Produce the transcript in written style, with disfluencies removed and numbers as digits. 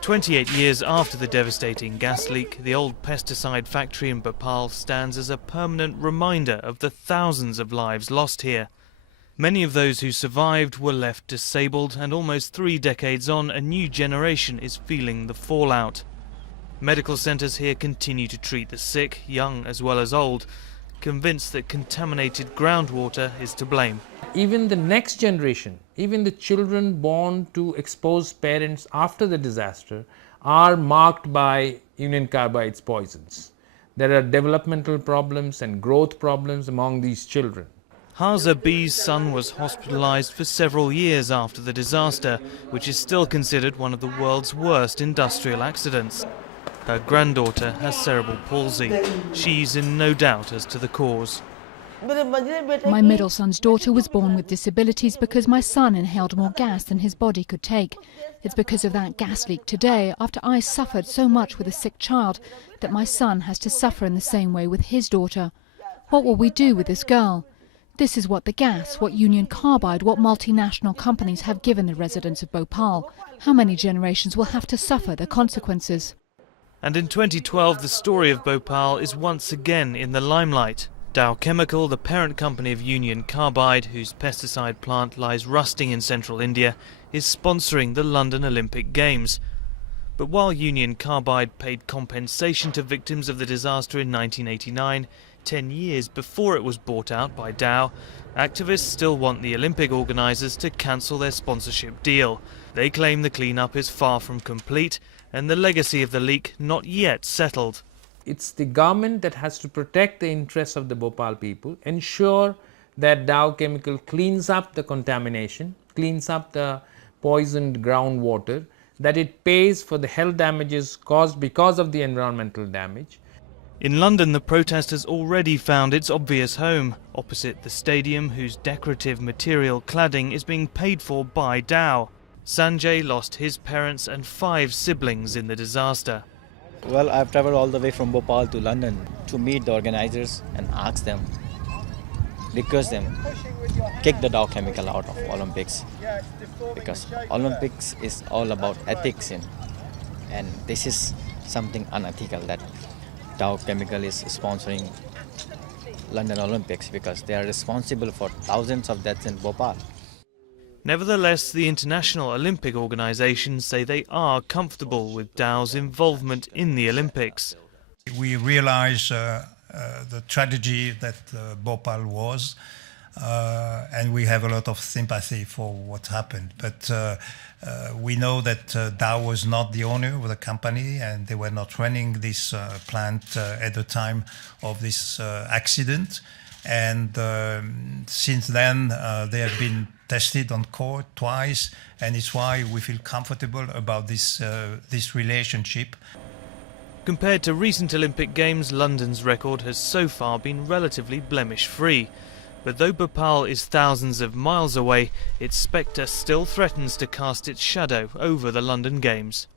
"28 years after the devastating gas leak, the old pesticide factory in Bhopal stands as a permanent reminder of the thousands of lives lost here. Many of those who survived were left disabled, and almost 3 decades on, a new generation is feeling the fallout. Medical centres here continue to treat the sick, young as well as old, convinced that contaminated groundwater is to blame. Even the next generation, even the children born to exposed parents after the disaster, are marked by Union Carbide's poisons. There are developmental problems and growth problems among these children. Hazra Bi's son was hospitalised for several years after the disaster, which is still considered one of the world's worst industrial accidents. Her granddaughter has cerebral palsy. She's in no doubt as to the cause. My middle son's daughter was born with disabilities because my son inhaled more gas than his body could take. It's because of that gas leak today, after I suffered so much with a sick child, that my son has to suffer in the same way with his daughter. What will we do with this girl? This is what the gas, what Union Carbide, what multinational companies have given the residents of Bhopal. How many generations will have to suffer the consequences? And in 2012, the story of Bhopal is once again in the limelight. Dow Chemical, the parent company of Union Carbide, whose pesticide plant lies rusting in central India, is sponsoring the London Olympic Games. But while Union Carbide paid compensation to victims of the disaster in 1989, 10 years before it was bought out by Dow, activists still want the Olympic organisers to cancel their sponsorship deal. They claim the clean-up is far from complete and the legacy of the leak not yet settled. It's the government that has to protect the interests of the Bhopal people, ensure that Dow Chemical cleans up the contamination, cleans up the poisoned groundwater, that it pays for the health damages caused because of the environmental damage. In London, the protest has already found its obvious home, opposite the stadium whose decorative material cladding is being paid for by Dow. Sanjay lost his parents and 5 siblings in the disaster. Well, I've traveled all the way from Bhopal to London to meet the organizers and ask them, request them, kick the Dow Chemical out of Olympics, because Olympics is all about ethics and this is something unethical that Dow Chemical is sponsoring London Olympics because they are responsible for thousands of deaths in Bhopal. Nevertheless, the International Olympic Organization say they are comfortable with Dow's involvement in the Olympics. We realize the tragedy that Bhopal was, and we have a lot of sympathy for what happened. But we know that Dow was not the owner of the company, and they were not running this plant at the time of this accident. And since then, they have been tested on court twice, and it's why we feel comfortable about this relationship. Compared to recent Olympic Games, London's record has so far been relatively blemish-free. But though Bhopal is thousands of miles away, its spectre still threatens to cast its shadow over the London Games.